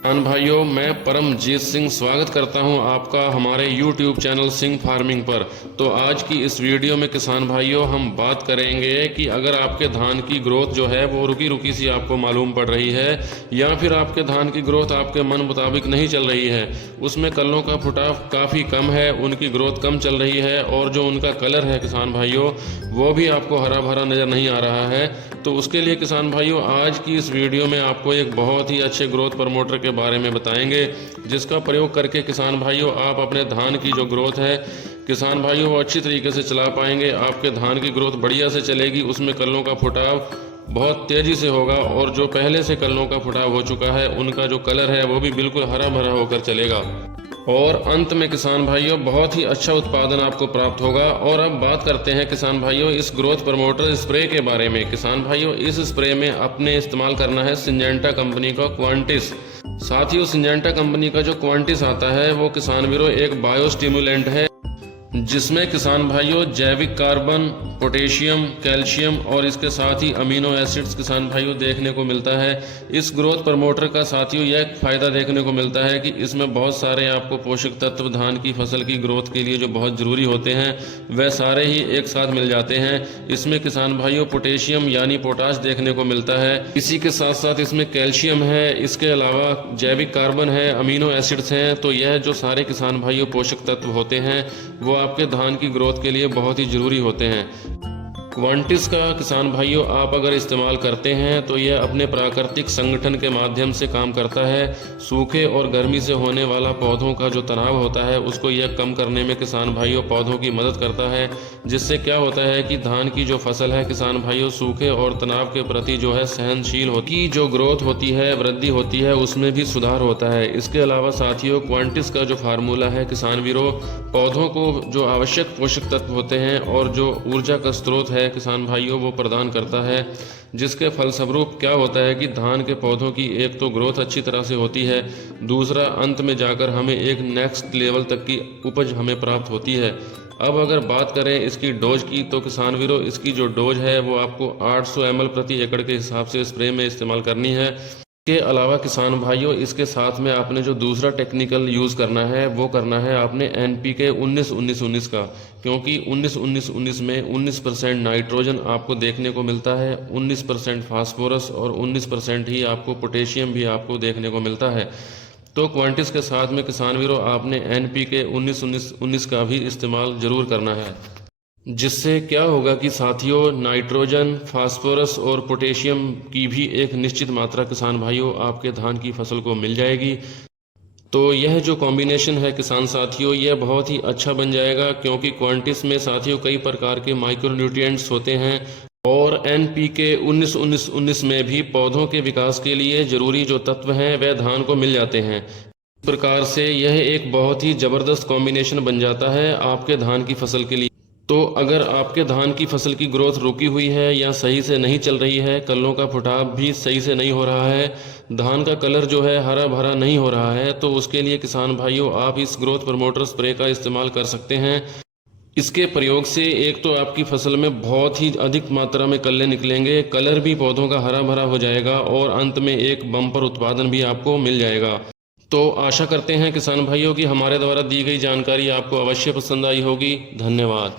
किसान भाइयों, मैं परमजीत सिंह स्वागत करता हूं आपका हमारे YouTube चैनल सिंह फार्मिंग पर। तो आज की इस वीडियो में किसान भाइयों हम बात करेंगे कि अगर आपके धान की ग्रोथ जो है वो रुकी रुकी सी आपको मालूम पड़ रही है या फिर आपके धान की ग्रोथ आपके मन मुताबिक नहीं चल रही है, उसमें कल्लों का फुटाव काफ़ी कम है, उनकी ग्रोथ कम चल रही है और जो उनका कलर है किसान भाइयों वो भी आपको हरा भरा नज़र नहीं आ रहा है, तो उसके लिए किसान भाइयों आज की इस वीडियो में आपको एक बहुत ही अच्छे ग्रोथ प्रमोटर के बारे में बताएंगे, जिसका प्रयोग करके किसान भाइयों आप अपने धान की जो ग्रोथ है किसान भाइयों वो अच्छी तरीके से चला पाएंगे। आपके धान की ग्रोथ बढ़िया से चलेगी, उसमें कल्लों का फुटाव बहुत तेज़ी से होगा और जो पहले से कल्लों का फुटाव हो चुका है उनका जो कलर है वो भी बिल्कुल हरा भरा होकर चलेगा और अंत में किसान भाइयों बहुत ही अच्छा उत्पादन आपको प्राप्त होगा। और अब बात करते हैं किसान भाइयों इस ग्रोथ प्रमोटर स्प्रे के बारे में। किसान भाइयों इस स्प्रे में अपने इस्तेमाल करना है सिंजेंटा कंपनी का क्वांटिस। साथियों सिंजेंटा कंपनी का जो क्वांटिस आता है वो किसान वीरों एक बायो स्टिमुलेंट है, जिसमें किसान भाइयों जैविक कार्बन, पोटेशियम, कैल्शियम और इसके साथ ही अमीनो एसिड्स किसान भाइयों देखने को मिलता है। इस ग्रोथ प्रमोटर का साथियों यह फायदा देखने को मिलता है कि इसमें बहुत सारे आपको पोषक तत्व धान की फसल की ग्रोथ के लिए जो बहुत ज़रूरी होते हैं वह सारे ही एक साथ मिल जाते हैं। इसमें किसान भाइयों पोटेशियम यानी पोटाश देखने को मिलता है, इसी के साथ साथ इसमें कैल्शियम है, इसके अलावा जैविक कार्बन है, अमीनो एसिड्स हैं। तो यह जो सारे किसान भाइयों पोषक तत्व होते हैं वो आपके धान की ग्रोथ के लिए बहुत ही ज़रूरी होते हैं। क्वांटिस का किसान भाइयों आप अगर इस्तेमाल करते हैं तो यह अपने प्राकृतिक संगठन के माध्यम से काम करता है। सूखे और गर्मी से होने वाला पौधों का जो तनाव होता है उसको यह कम करने में किसान भाइयों पौधों की मदद करता है, जिससे क्या होता है कि धान की जो फसल है किसान भाइयों सूखे और तनाव के प्रति जो है सहनशील होती, जो ग्रोथ होती है, वृद्धि होती है, उसमें भी सुधार होता है। इसके अलावा साथियों क्वांटिस का जो फार्मूला है किसान वीरों पौधों को जो आवश्यक पोषक तत्व होते हैं और जो ऊर्जा का स्रोत है किसान भाइयों वो प्रदान करता है, जिसके फलस्वरूप क्या होता है कि धान के पौधों की एक तो ग्रोथ अच्छी तरह से होती है, दूसरा अंत में जाकर हमें एक नेक्स्ट लेवल तक की उपज हमें प्राप्त होती है। अब अगर बात करें इसकी डोज की तो किसान वीरों इसकी जो डोज है वो आपको 800 ml प्रति एकड़ के हिसाब से स्प्रे में इस्तेमाल करनी है। के अलावा किसान भाइयों इसके साथ में आपने जो दूसरा टेक्निकल यूज़ करना है वो करना है आपने NPK 19-19-19 का, क्योंकि 19-19-19 में 19% नाइट्रोजन आपको देखने को मिलता है, 19% फास्फोरस और 19% ही आपको पोटेशियम भी आपको देखने को मिलता है। तो क्वांटिस के साथ में किसान वीरों आपने NPK 19-19-19 का भी इस्तेमाल ज़रूर करना है, जिससे क्या होगा कि साथियों नाइट्रोजन, फास्फोरस और पोटेशियम की भी एक निश्चित मात्रा किसान भाइयों आपके धान की फसल को मिल जाएगी। तो यह जो कॉम्बिनेशन है किसान साथियों यह बहुत ही अच्छा बन जाएगा, क्योंकि क्वांटिस में साथियों कई प्रकार के माइक्रो न्यूट्रिएंट्स होते हैं और NPK 19-19-19 में भी पौधों के विकास के लिए जरूरी जो तत्व हैं वह धान को मिल जाते हैं। इस प्रकार से यह एक बहुत ही ज़बरदस्त कॉम्बिनेशन बन जाता है आपके धान की फसल के लिए। तो अगर आपके धान की फसल की ग्रोथ रुकी हुई है या सही से नहीं चल रही है, कल्लों का फुटाव भी सही से नहीं हो रहा है, धान का कलर जो है हरा भरा नहीं हो रहा है, तो उसके लिए किसान भाइयों आप इस ग्रोथ प्रमोटर स्प्रे का इस्तेमाल कर सकते हैं। इसके प्रयोग से एक तो आपकी फसल में बहुत ही अधिक मात्रा में कल्ले निकलेंगे, कलर भी पौधों का हरा भरा हो जाएगा और अंत में एक बम्पर उत्पादन भी आपको मिल जाएगा। तो आशा करते हैं किसान भाइयों कि हमारे द्वारा दी गई जानकारी आपको अवश्य पसंद आई होगी। धन्यवाद।